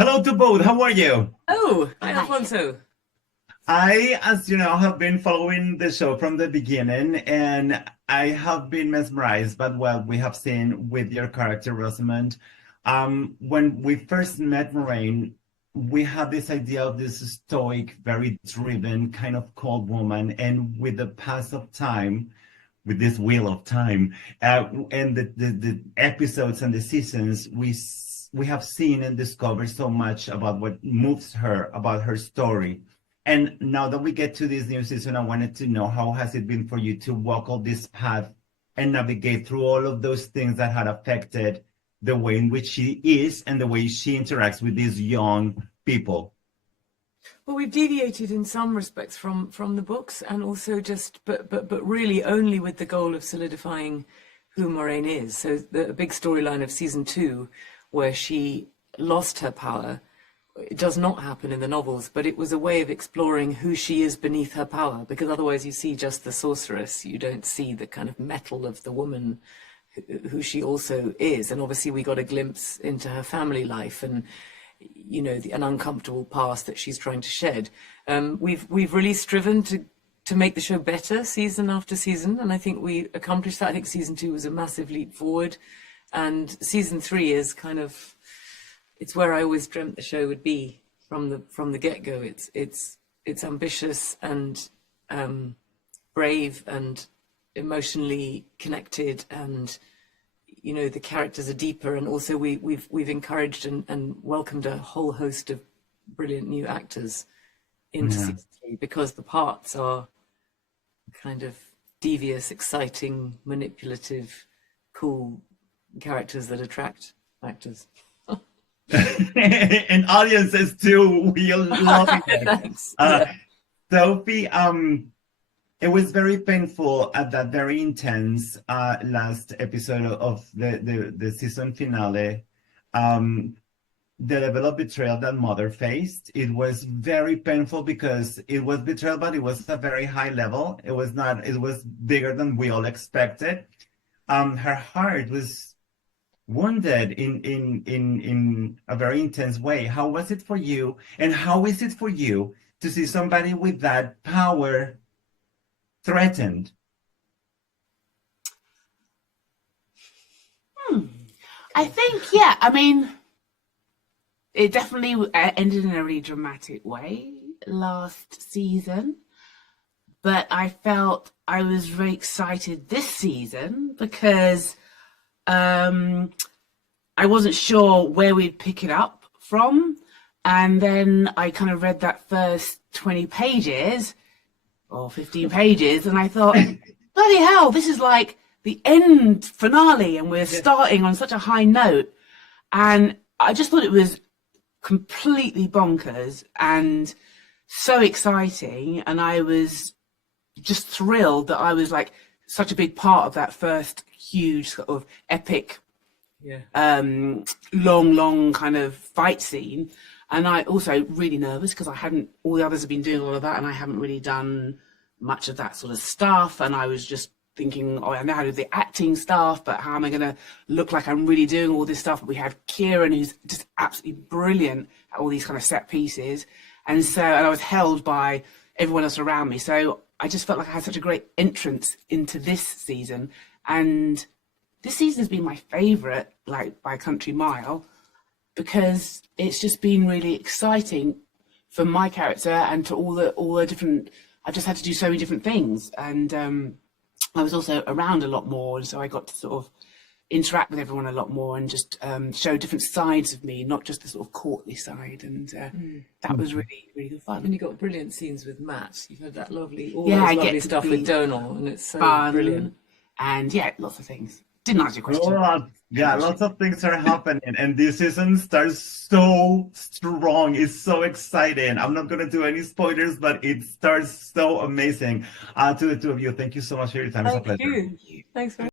Hello to both. How are you? Oh, hi, Hi. Alfonso. As you know, have been following the show from the beginning, and I have been mesmerized by what we have seen with your character, Rosamund. When we first met Moraine, we had this idea of this stoic, very driven, kind of cold woman, and with the pass of time, with this wheel of time, and the episodes and the seasons, we have seen and discovered so much about what moves her, about her story. And now that we get to this new season, I wanted to know how has it been for you to walk all this path and navigate through all of those things that had affected the way in which she is and the way she interacts with these young people. Well, we've deviated in some respects from the books, and also just, but really only with the goal of solidifying who Moraine is. So the big storyline of season 2, where she lost her power, it does not happen in the novels, but it was a way of exploring who she is beneath her power, because otherwise you see just the sorceress. You don't see the kind of metal of the woman who she also is. And obviously we got a glimpse into her family life and, you know, an uncomfortable past that she's trying to shed. We've really striven to make the show better season after season, and I think we accomplished that. I think season 2 was a massive leap forward, and season 3 is kind of, it's where I always dreamt the show would be from the get-go. It's ambitious and brave and emotionally connected, and you know, the characters are deeper, and also we've encouraged and welcomed a whole host of brilliant new actors into season 3, because the parts are kind of devious, exciting, manipulative, cool characters that attract actors. And audiences too, we love it. Thanks. Sophie, it was very painful at that very intense last episode of the season finale. The level of betrayal that Mother faced, it was very painful because it was betrayal, but it was a very high level. It was not, it was bigger than we all expected. Her heart was wounded in a very intense way. How was it for you? And how is it for you to see somebody with that power threatened? I think, yeah, I mean, it definitely ended in a really dramatic way last season, but I felt I was very excited this season because I wasn't sure where we'd pick it up from. And then I kind of read that first 20 pages or 15 pages, and I thought, bloody hell, this is like the end finale, and we're starting on such a high note. And I just thought it was completely bonkers and so exciting, and I was just thrilled that I was like such a big part of that first huge sort of epic long kind of fight scene. And I also really nervous because all the others have been doing all of that, and I haven't really done much of that sort of stuff. And I was just thinking, oh, I know how to do the acting stuff, but how am I going to look like I'm really doing all this stuff? We had Kieran, who's just absolutely brilliant at all these kind of set pieces. And I was held by everyone else around me. So I just felt like I had such a great entrance into this season. And this season has been my favorite, like by a country mile, because it's just been really exciting for my character and to all the different, I've just had to do so many different things. And I was also around a lot more, and so I got to sort of interact with everyone a lot more and just show different sides of me, not just the sort of courtly side. And that was really, really good fun. And you got brilliant scenes with Matt. You've had that lovely, all Yeah, those I get lovely to stuff be with Donal, and it's so fun. brilliant. And yeah, lots of things. Didn't answer your question. Lots of things are happening, and this season starts so strong. It's so exciting. I'm not going to do any spoilers, but it starts so amazing. To the two of you, thank you so much for your time. It's a Thank pleasure. you. Thanks very